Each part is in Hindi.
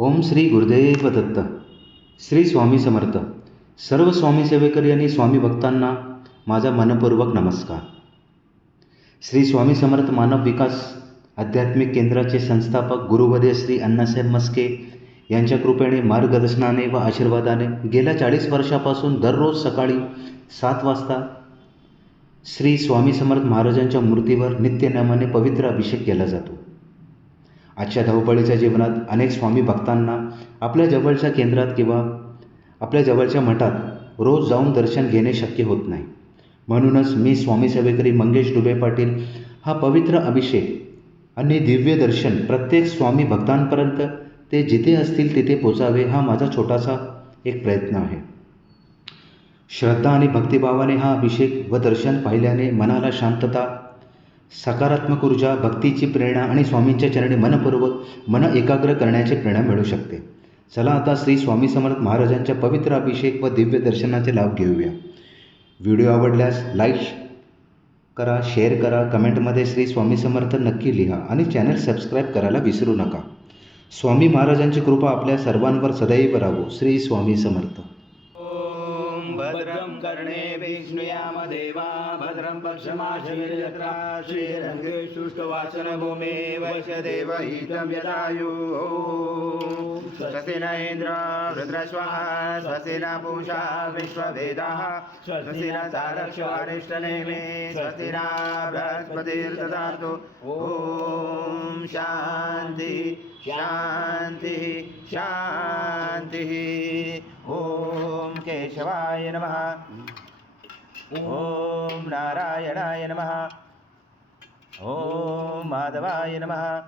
ओम श्री गुरुदेव दत्त. श्री स्वामी समर्थ. सर्व स्वामी सेवेकरी आणि स्वामी भक्तांना माझा मनपूर्वक नमस्कार. श्री स्वामी समर्थ मानव विकास आध्यात्मिक केंद्राचे संस्थापक गुरुवर्य श्री अण्णासाहेब मस्के यांच्या कृपेने, मार्गदर्शनाने व आशीर्वादाने गेल्या 40 वर्षापासून दररोज सकाळी 7 वाजता श्री स्वामी समर्थ महाराजांच्या मूर्तीवर नित्यनेमाने पवित्र अभिषेक केला जातो. आजच्या धावपळीच्या जीवनात अनेक स्वामी भक्तांना आपल्या जवळच्या केंद्रात किंवा आपल्या जवळच्या मठात रोज जाऊन दर्शन घेणे शक्य होत नाही. म्हणूनच मी स्वामी सेवेकरी मंगेश डुबे पाटील हा पवित्र अभिषेक आणि दिव्य दर्शन प्रत्येक स्वामी भक्तांपर्यंत ते जिथे असतील तिथे पोचावे हा माझा छोटासा एक प्रयत्न आहे. श्रद्धा आणि भक्तिभावाने हा अभिषेक व दर्शन पाहिल्याने मनाला शांतता, सकारात्मक ऊर्जा, भक्तीची प्रेरणा आणि स्वामींच्या चरणी मन एकाग्र करण्याची प्रेरणा मिळू शकते. चला आता श्री स्वामी समर्थ महाराजांच्या पवित्र अभिषेक व दिव्य दर्शनाचे लाभ घेऊया. व्हिडिओ आवडल्यास लाईक करा, शेअर करा, कमेंटमध्ये श्री स्वामी समर्थ नक्की लिहा आणि चॅनल सबस्क्राईब करायला विसरू नका. स्वामी महाराजांची कृपा आपल्या सर्वांवर सदैव राहो. श्री स्वामी समर्थ. भद्रं कर्णे विष्णुयाम देवा भद्रं पक्षमाशविर्यत्रा श्रीरङ्गे शुष्कवासनभूमे वैश्यदेव हितं यदायु. स्वस्ति न इन्द्र रुद्रस्वाहा स्वस्ति न पूषा विश्ववेदाः स्वस्ति न तारक्ष्यो अरिष्टनेमे स्वस्ति न बृहस्पतिर्दधातु. ॐ शान्ति शान्ति शान्तिः. ॐ केशवाय नमः. ॐ नारायणाय नमः. ॐ माधवाय नमः.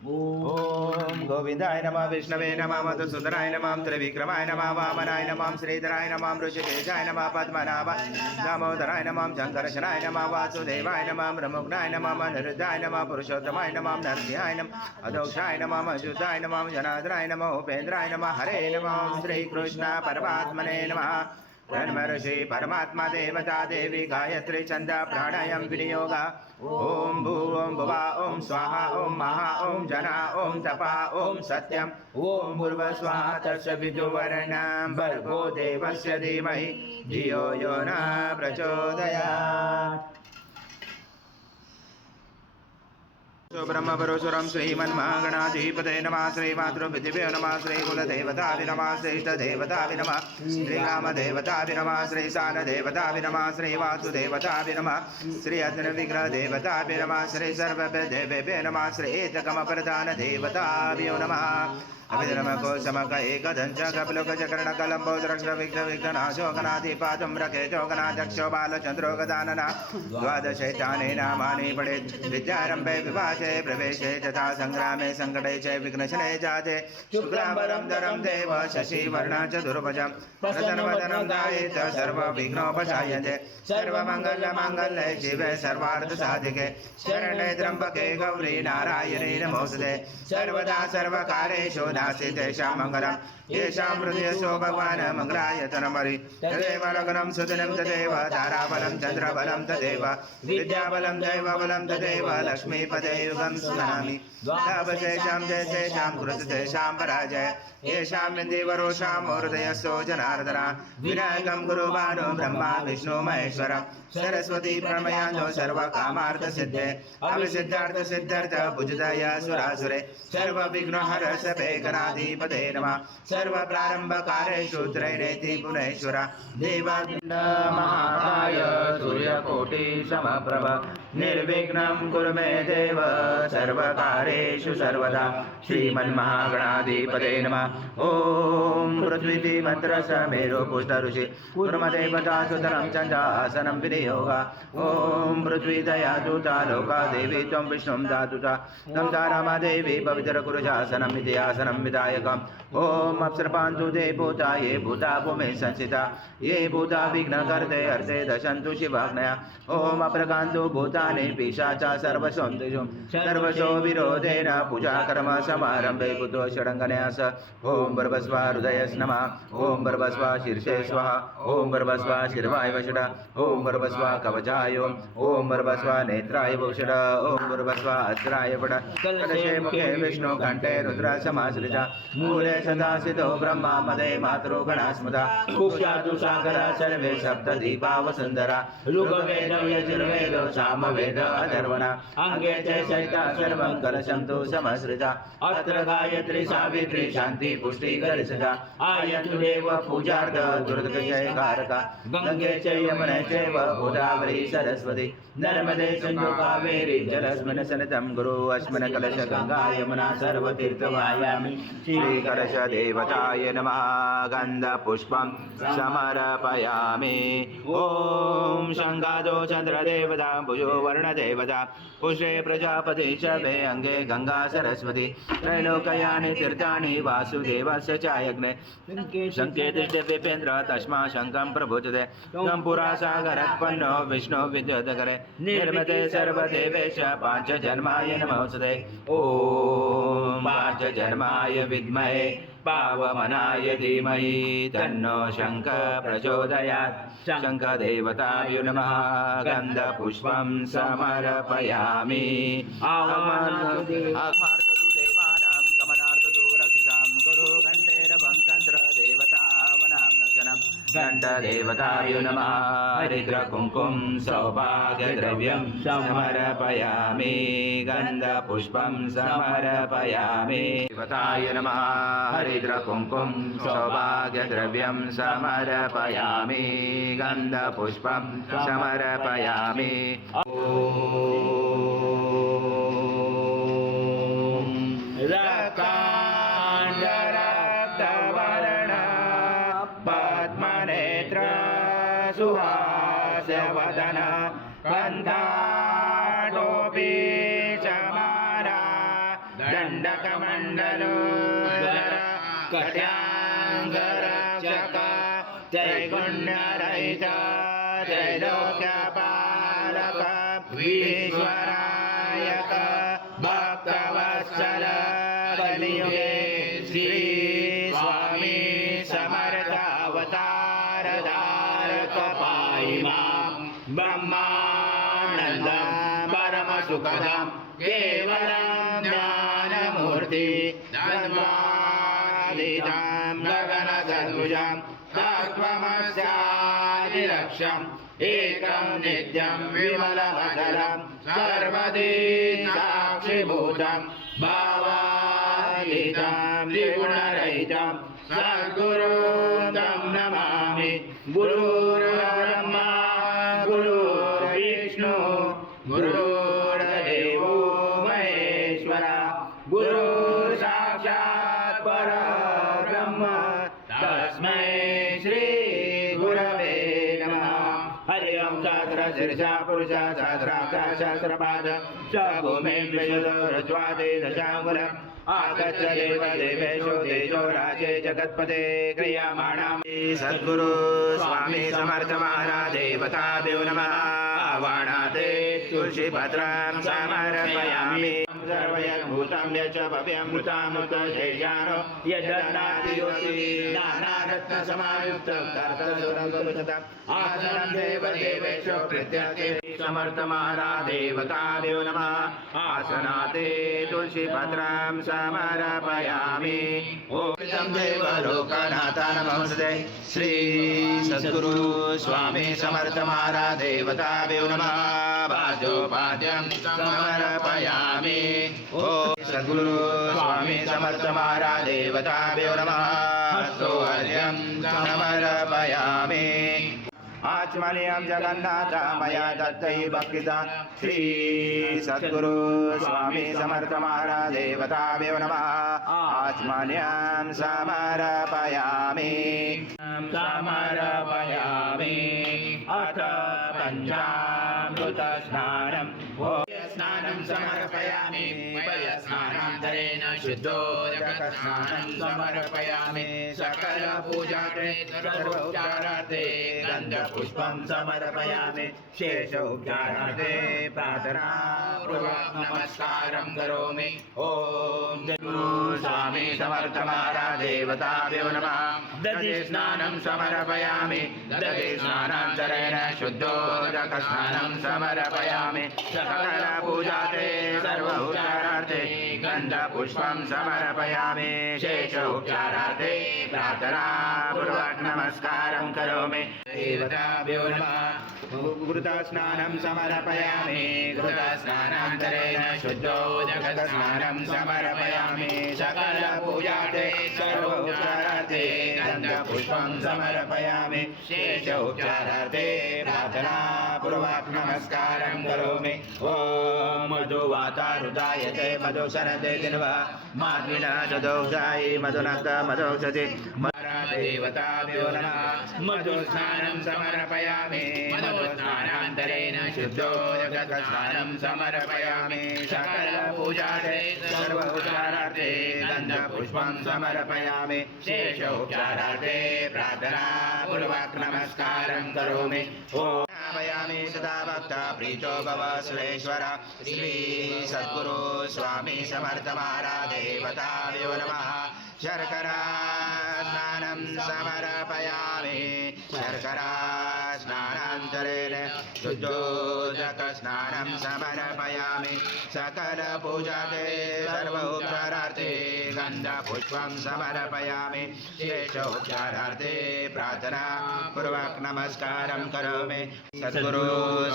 ॐ गोविंदाय नमः. विष्णवे नमः. मधुसूदनाय नमः. त्रिविक्रमाय नमः. वामनाय नमः. श्रीधराय नमः. ऋषिकेशाय नमः. पद्मनाभाय दामोदराय नमः. शङ्करशनाय नमः. वासुदेवाय नमः. प्रमुग्नाय नमः. अनिरुद्धाय नमः. पुरुषोत्तमाय नमः. नरसिंहाय नमः. अदोक्षाय नमः. अच्युताय नमः. जनार्दनाय नमः. उपेन्द्राय नमः. हरे नमः. श्रीकृष्ण परमात्मने नमः. ऋषि परमात्मा देवता देवी गायत्री छंद प्राणायाम विनियोग. ओम भूम भुवा ओम स्वाहा ओम महा ओम जना ओम तपा ओम सत्यम ओम भूर्भुवस्वाहा तत्सवितुर्वरेण्यं भर्गो देवस्य धीमहि धियो यो न प्रचोदयात्. ब्रह्म परोशरं श्रीमन्महागणाधिपते नमः. श्रीमातृपृथिवे नमः. श्रीकुलदेवताभि नमः. श्रीष्टदेवताभि नमः. श्रीरामदेवताभि नमः. श्रीशानदेवताभि नमः. श्रीवासुदेवताभि नमः. श्री अग्निविग्रहदेवताभि नमः. श्री सर्वदेवेभ्यो नमः. श्री एककमप्रधानदेवताभ्यो नमः. अभिधर्मकोशमक एकदंश कपिलोकचकर्णकलम्बोदरक्षविघ्नविघ्नाशोकनाधिपातं रकेशोकनाध्यक्षो बालचन्द्रो गदानना. द्वादशैतानि नामानि पठेत्. विद्यारम्भे विभाषे प्रवेशे तथा संग्रामे सङ्कटे च विघ्नशने जाते. शुक्लाम्बरं धरं देव शशिवर्णं चतुर्भुजं प्रसन्नवदनं ध्यायेत् सर्वविघ्नोपशायते. सर्वमङ्गलमाङ्गल्ये शिवे सर्वार्थसाधिके शरण्ये त्र्यम्बके गौरी नारायणी नमोस्तुते. सर्वदा सर्वकारेषु नास्ति तेषां मङ्गलं. येषां हृदयसो भगवान् मङ्गलाय तन्मरि. तदेव लग्नं सुदिनं तदेव ताराबलं चन्द्रबलं तदेव विद्याबलं दैवबलं तदेव लक्ष्मीपदे युगं सुनामि. द्वादशेषां जयशेषां कृत तेषां पराजय. येषां विधिवरोषां हृदयस्थो जनार्दन. विनायकं गुरुभानो ब्रह्मा विष्णु महेश्वर. सरस्वती प्रमयानो सर्वकामार्थसिद्धे. अभिसिद्धार्थसिद्धार्थ भुजदय सुरासुरे. सर्वविघ्नहर सपेकनाधिपते नमः. सर्वप्रारम्भकारेषु त्रैनेति पुनेश्वर. देवमहाकाय सूर्यकोटि समप्रभ. निर्विघ्नं कुरु मे देव सर्वकारेषु सर्वदा. श्रीमन्महागणाधिपते नमः. ॐ पृथ्वी मन्त्रसमेरो पुष्टऋषि कुर्मदेवता सुतरं चन्द्रासनं विनियोग. ॐ पृथ्वी दया दूता लोका देवी त्वं विष्णुं दातुता. तं तारामादेवी पवित्र कुरुजासनं इति आसनं विधायकम्. ॐ अप्सरपान्तु ते भूता ये भूता भूमे संस्थिता. ये भूता विघ्नकर्ते अर्थे दशन्तु शिवाग्नया. ॐ अप्रकान्तु भूतानि पिशाचा सर्वसन्तेषु सर्वसो विरोधेन पूजा कर्म समारंभे बुद्धो षडङ्गन्यास ओम भर्भस्व हृदयस् नमः ओम भर्भस्व शीर्षे स्वाहा ओम भर्भस्व शिरवाय वषड ओम भर्भस्व कवचाय ओम भर्भस्व नेत्राय भूषड ओम भर्भस्व अस्त्राय वड कलशे मुखे विष्णु कंठे रुद्र समाश्रिता मूले सदासितो ब्रह्मा मदे मातरो गणास्मदा कुक्षातु सागरा सर्वे सप्त दीपा वसुंधरा ऋग्वेद यजुर्वेद सामवेद अथर्वणा अंगे च सहिता सर्वं कलशं तु समश्रिता अत्र गायत्री सावित्री शांति पुष्टि गणेशजा आयतु देव पूजार्थ दुर्गजय कारका गंगे च यमुने चैव गोदावरी सरस्वती नर्मदे सिन्धु कावेरी जलस्मिन् सन्निधं गुरु अस्मिन् कलश गंगा यमुना सर्वतीर्थमायामि श्री कलश देवताय नमः गंध पुष्पं समर्पयामि ओम शंगादो चंद्र देवता भुजो वर्ण देवता पुष्टे प्रजापति शवे अंगे गंगा सरस्वती त्रैलोकयानि तीर्थानि वासुदेवस्य चायग्ने शंके दिव्येन्द्र तस्मा शंकं प्रभुजते गं पुरा सागरत्पन्नो विष्णु विद्युतकरे निर्मते सर्वदेवेश पांचजन्माय नमोऽस्तुते ओम पांचजन्माय विद्महे पावमनाय धीमहि तन्नो शंख प्रचोदयात् शंखदेवताय नमः गन्धपुष्पं समर्पयामि आत्मार्थतु देवानां गमनार्थतु रक्षसां कुरु घण्टेरवं तन्त्रदेवतावनामर्चनं घण्टदेवताय नमः हरिद्रकुङ्कुं सौभाग्यद्रव्यं समर्पयामि गन्धपुष्पं समर्पयामि देवताय नमः हरिद्रकुङ्कुं सौभाग्यद्रव्यं समर्पयामि गन्धपुष्पं समर्पयामि रक्ताण्डरक्तवर्ण पद्मनेत्र सुहास्यवदन कन्धाटोपि समाना दण्डकमण्डलोदर कट्याङ्गरक्षक त्रैगुण्यरहित त्रैलोक्यपालक विश्वनायक भक्तवत्सल कलियुगे श्री स्वामी समर्थ अवतार धारक पाहि मां ब्रह्मानन्दं परमसुखदं केवलं ज्ञानमूर्ति द्वन्द्वातीतं गगनसदृशं तत्त्वमस्यादिलक्ष्यम् एकं नित्यं विमलमचलं सर्वदी साक्षिभूतं भावातीतं त्रिगुणरहितं सद्गुरुं तं नमामि गुरुर्ब्रह्मा गुरुर्विष्णु गुरुर्देवो महेश्वरा गुरुर्साक्षात् परब्रह्म तस्मै श्री गुरवे नमः हरि ओम सहस्र शीर्षा पुरुष सहस्राक्षा सहस्रपाद स भूमिं विशदो रज्वादे दशाङ्गुलम् आगच्छ देव देवेशो तेजो राजे जगत्पते क्रियमाणां सद्गुरु स्वामी समर्थ महाराज देवताभ्यो नमः आवाहनाते तुलसीपत्रं समर्पयामि सर्वयद्भूतं यच्च भव्यमृतामृतशेषानो यजन्नातियोति नानारत्नसमायुक्तं कर्तसुरगुरुतम् आसनं देवदेवेशो प्रत्यते समर्थ महाराज देवताभ्यो नमः आसनाते तुलसीपत्रं समर्पयामि ओम देव लोकनाथा नमोऽस्तुते श्री सद्गुरु स्वामी समर्थ महाराज देवताभ्यो नमः भाजोपाद्यं समर्पयामि ओम सद्गुरु स्वामी समर्थ महाराज देवताभ्यो नमः सौवर्यं समर्पयामि आचमनीयं जगन्नाथ मया दत्तै भक्तिदा श्री सद्गुरु स्वामी समर्थ महाराज देवताभ्यो नमः आचमनीयं समर्पयामि अथ पञ्चामृत स्नानं स्नानं समर्पयामि स्नानान्तरे स्नानान्तरेण शुद्धोदकस्नानं समर्पयामि सकलपूजार्थे सर्वोपचारार्थे गन्धपुष्पं समर्पयामि शेष उपचारार्थे प्रार्थनापूर्वक नमस्कारं करोमि ॐ गुरु स्वामी समर्थ महाराज देवताभ्यो नमः दधि स्नानं समर्पयामि दधि स्नानान्तरेण शुद्धोदकस्नानं समर्पयामि सकलपूजार्थे सर्वोपचारार्थे गन्धपुष्पं समर्पयामि शेष उपचारार्थे प्रार्थनापूर्वक नमस्कारं करोमि देवताभ्यो नमः घृतस्नानं समर्पयामि घृतस्नानान्तरेण शुद्धोदकस्नानं समर्पयामि सकलपूजार्थे सर्वोपचारार्थे गन्धपुष्पं समर्पयामि शेष उपचारार्थे प्रार्थनापूर्वक नमस्कारं करोमि ॐ मधुवातारुदायते मधुशरते जिन्वा माध्विना चतुर्जायि मधुनक्त मधुक्षति देवताभ्यो नमः मधुस्नानं समर्पयामि मधुस्नानान्तरेण शुद्धोदकस्नानं समर्पयामि सकलपूजार्थे सर्वोपचारार्थे गन्धपुष्पं समर्पयामि शेष उपचारार्थे प्रार्थनापूर्वक नमस्कारं करोमि ॐ नमयामि सदा भक्ता प्रीतो भव सुरेश्वर श्री सद्गुरु स्वामी समर्थ महाराज देवताभ्यो नमः शर्करा स्नानं समर्पयामि शर्करा स्नानान्तरेण शुद्धोदकस्नानं समर्पयामि सकलपूजार्थे सर्वोपचारार्थे गन्धपुष्पं समर्पयामि शेषोपचारार्थे प्रार्थनापूर्वक नमस्कारं करोमि सद्गुरु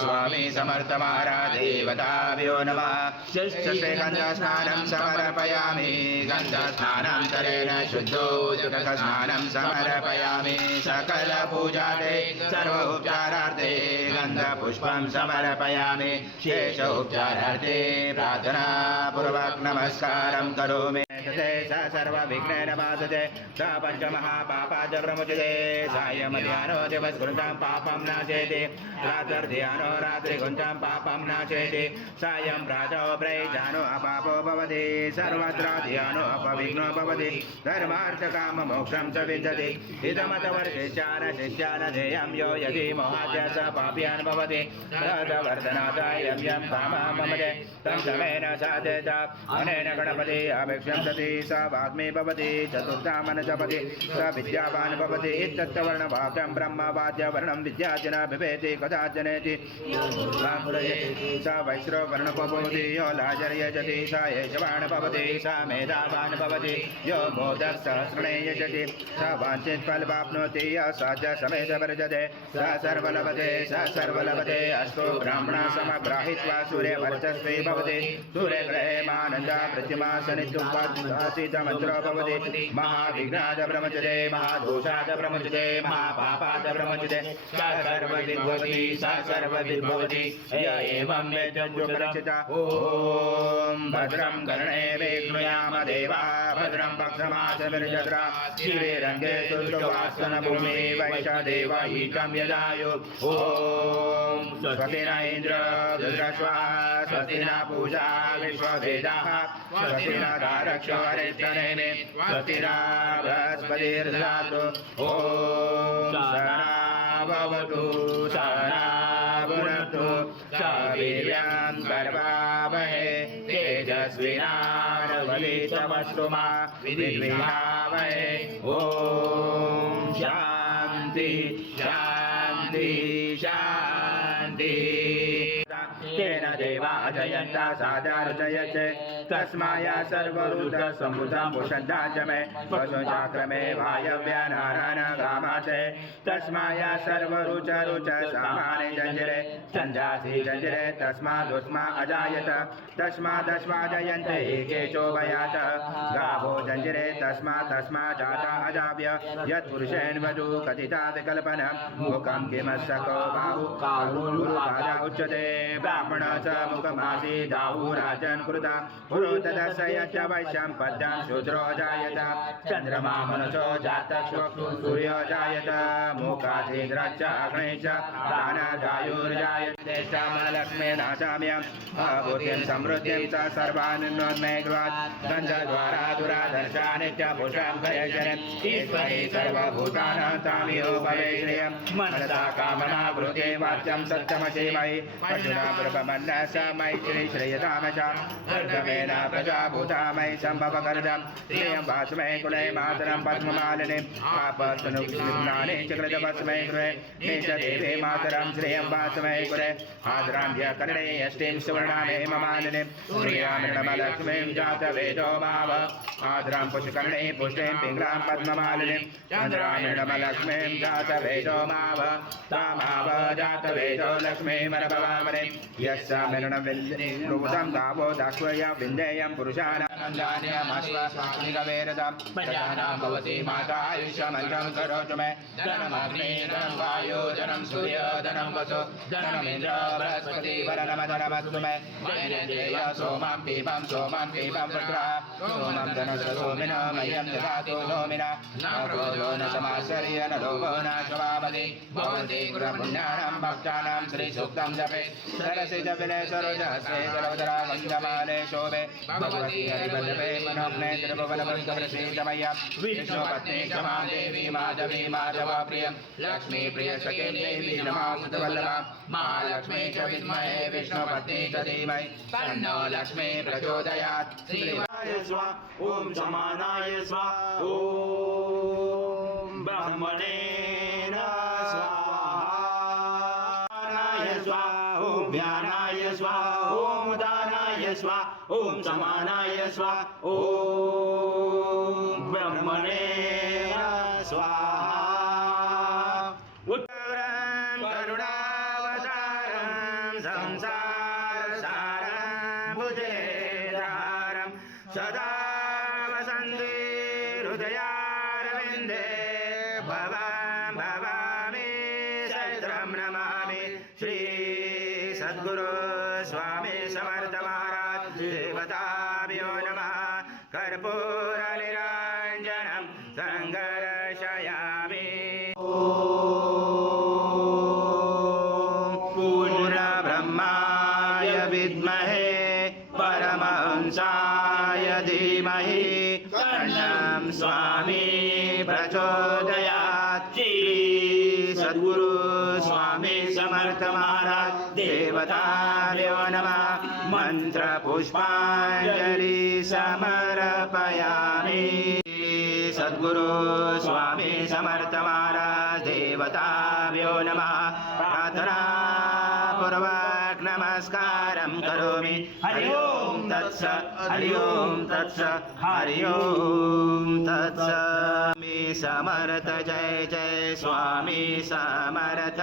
स्वामी समर्थ महाराज देवताभ्यो नमः षष्ठे गन्धस्नानं समर्पयामि गन्धस्नानान्तरेण शुद्धोदकस्नानं समर्पयामि सकलपूजार्थे सर्वोपचारार्थे गन्धपुष्पं समर्पयामि शेषोपचारार्थे प्रार्थनापूर्वक नमस्कारं करोमि स सर्वविघ्नेन बाधते स पञ्चमहापापाच प्रमुच्यते सायमध्याह्नो दिवस्कृतं पापं नाशयति रात्रिर्ध्यानो रात्रिगुञ्जं पापं नाशयति सायं प्रातो प्रैजानो अपापो भवति सर्वत्र ध्यानो अपविघ्नो भवति धर्मार्थकाममोक्षं च विन्दति इदमतवर्षिष्यान शिष्यान ध्येयं यो यदि मोहाद्य स पाप्यान् भवति तदवर्धनादायं यं कामं ममते तं समेन साधेत अनेन गणपति अभिक्षं सति स वाग्मी भवति चतुर्धामन जपति स विद्यावान् भवति इत्यर्थवर्णभागं ब्रह्मवाद्यवर्णं विद्यार्थिना बिभेति कदाचनेति स वैश्रवर्णको भवति यो लाजर्यजति स यजमान् भवति स मेधावान् भवति यो मोदसहस्रणे यजति स वाञ्छित् फलमाप्नोति य स च समेत वर्जते स सर्वलभते अस्तु ब्राह्मणा समग्राहित्वा सूर्यवर्चस्वी भवति सूर्यग्रहे मानन्दा प्रतिमा सनित्युपासितमन्त्रो भवति महाविघ्नाद प्रमुच्यते महादोषाद प्रमुच्यते महापापाद प्रमुच्यते स सर्वविद्भवति स सर्वविद्भवति य एवं वेदोपनिषत् ॐ भद्रं कर्णेभिः शृणुयाम देवा भद्रं पक्षमासमिर्जत्रा श्रीरङ्गे तुष्टवासनभूमि वैशदेवहितं यदायु ॐ स्वस्ति न इन्द्र रुद्रश्वा स्वस्ति न पूषा विश्ववेदाः स्वस्ति न तारक्षो हरिष्ठनेमि स्वस्ति न बृहस्पतिर्दधातु ॐ सहनावतु सहना भुनक्तु स वीर्यं करवावहै तेजस्विनावधीतमस्तु मा विद्विषावहै ॐ शान्ति शान्ति शान्ति तेन देवा जयन्ता सादार्जयते तस्माय सर्वरुद्रसम्भुतं पुषन्ता च मे पशुचाक्रमे वायव्या नारायण गामाते तस्माय सर्वरुच सामाने जञ्जरे सञ्जासि जञ्जरे तस्मादुष्मा अजायत तस्मा जयन्ते केशो भयात गावो जञ्जरे तस्मा जाता अजाव्य यत्पुरुषेण वधू कथिता विकल्पनं मुखं किमस्सको बाहु उच्यते ब्राह्मण च मुखमासी दाहु राजन् कृता पुरोतदस्य च वैश्यं पद्यं शूद्रो जायत चन्द्रमा मनुजो जातक्षो सूर्यो जायत मूकाधीन्द्रश्च अग्ने च प्राणवायुर्जायते श्यामलक्ष्मी नाशाम्यं भूतिं समृद्धिं च सर्वानुन्नोन्मे गृहात् गन्धद्वारा दुरादर्शा नित्यभूषां भयजने ईश्वरी सर्वभूतानां तामियो भवे श्रियं मनसा कामना वृते वाच्यं सत्यमशीमयि अर्जुना प्रभमन्नस मयि श्री श्रेयतामश अर्धमेन प्रजाभूता मयि सम्भवकर्दं श्रियं वास्मै कुले मातरं पद्ममालिनीं आपस्तनुग्नानि च कृतवस्मै गृहे नीच देवे मातरं श्रियं वास्मै कुले आद्राभ्य कर्णे अष्टिं सुवर्णामे ममालिनीं सूर्यामृणमलक्ष्मीं जातवेदो माव आद्रां पुष्कर्णे पुष्टिं पिङ्गलां पद्ममालिनीं चन्द्रामृणमलक्ष्मीं जातवेदो माव तामाव जातवेदो लक्ष्मीमरभवामने यस्य मृणविन्दं गावो दाक्ष्वया विन्देयं पुरुषाणां प्रजानां भवति माता आयुष्यमन्त्रं करोतु मे धनमग्ने धनं वायो धनं सूर्य धनं वसु धनमिन्द्र बृहस्पति वरनमधनमस्तु मे जय सोमं पीपं वृत्र सोमं धनस्य सोमिनो मह्यं ददातु सोमिना न क्रोधो न समाश्चर्य न लोभो न शवामति भवन्ति गुरुपुण्यानां भक्तानां श्रीसूक्तं जपे सरसि जपिने सरोजहस्ते सर्वतरा वन्दमाने शोभे भगवती हरिवल्लभे मनोज्ञे त्रिभुवनवृन्दप्रसीदमय्या विष्णुपत्नी क्षमा देवी माधवी माधवा प्रियं लक्ष्मी प्रिय सखे देवी नमामृतवल्लभा महालक्ष्मी च विद्महे विष्णुपत्नी च धीमहि तन्नो लक्ष्मी प्रचोदयात् श्रीवाय स्वाहा ॐ समानाय स्वाहा ॐ ब्रह्मणे स्वाहा ॐ ज्ञानाय स्वाहा ॐ उदानाय स्वाहा ॐ समानाय स्वाहा ॐ ब्रह्मणे स्वाहा उत्तरं करुणावतारं संसारसारं भुजगेन्द्रहारं सदा वसन्ति हृदयारविन्दे भवामि सहस्रं नमामि श्री सद्गुरु स्वामी समर्थ महाराज देवताभ्यो नमः कर्पूरनिरञ्जनं सङ्गर्शयामि पूर्णब्रह्माय विद्महे परमहंसाय धीमहि तन्नं स्वामी प्रचोदयात् श्री सद्गुरु स्वामी समर्थ महाराज देवताभ्यो नमः मंत्रपुष्पाञ्जलि समर्पयामि सद्गुरु स्वामी समर्थ महाराज देवताभ्यो नमः प्रार्थना पूर्वक नमस्कारं करोमि हरि ओम तत्सत् हरि ओम तत्सत् हरि ओम तत्सत् स्वामी समर्थ जय जय स्वामी समर्थ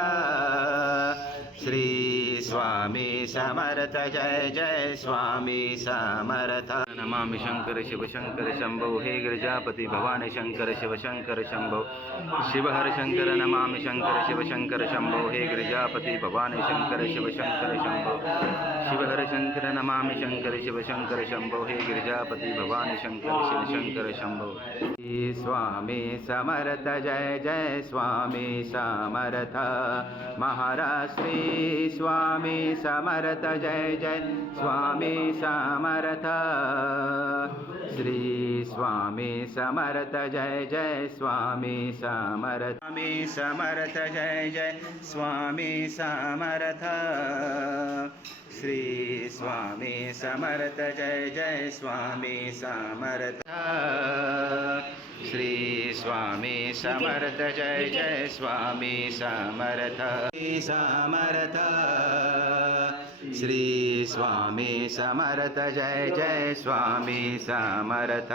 श्री स्वामी समर्थ जय जय स्वामी समर्थ नमामि शंकर शिव शंकर शंभो हे गिरिजापति भवानी शंकर शिव शंकर शंभो शिव हर शंकर नमामि शंकर शिव शंकर शंभो हे गिरिजापति भवानी शंकर शिव शंकर शंभो शिव हर शंकर नमामि शंकर शिव शंकर शंभो हे गिरिजापति भवानी शंकर शिव शंकर शंभो स्वामी समर्थ जय जय स्वामी समर्थ महाराज श्री स्वामी समर्थ जय जय स्वामी समर्थ श्री स्वामी समर्थ जय जय स्वामी समर्थ स्वामी समर्थ जय जय स्वामी समर्थ श्री स्वामी समर्थ जय जय स्वामी समर्थ श्री स्वामी समर्थ जय जय स्वामी समर्थ समर्थ श्री स्वामी समर्थ जय जय स्वामी समर्थ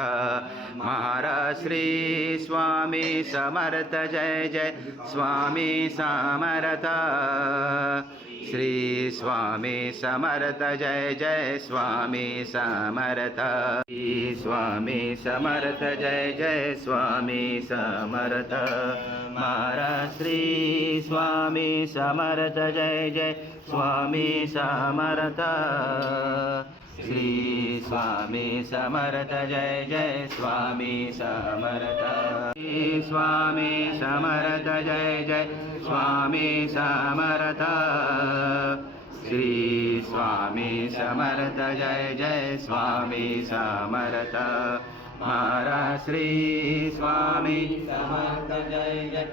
महाराज श्री स्वामी समर्थ जय जय स्वामी समर्थ श्री स्वामी समर्थ जय जय स्वामी समर्थ श्री स्वामी समर्थ जय जय स्वामी समर्थ महाराज श्री स्वामी समर्थ जय जय स्वामी समर्थ श्री स्वामी समर्थ जय जय स्वामी समर्थ श्री स्वामी समर्थ जय जय स्वामी समर्थ श्री स्वामी समर्थ जय जय स्वामी समर्थ महाराज श्री स्वामी समर्थ जय जय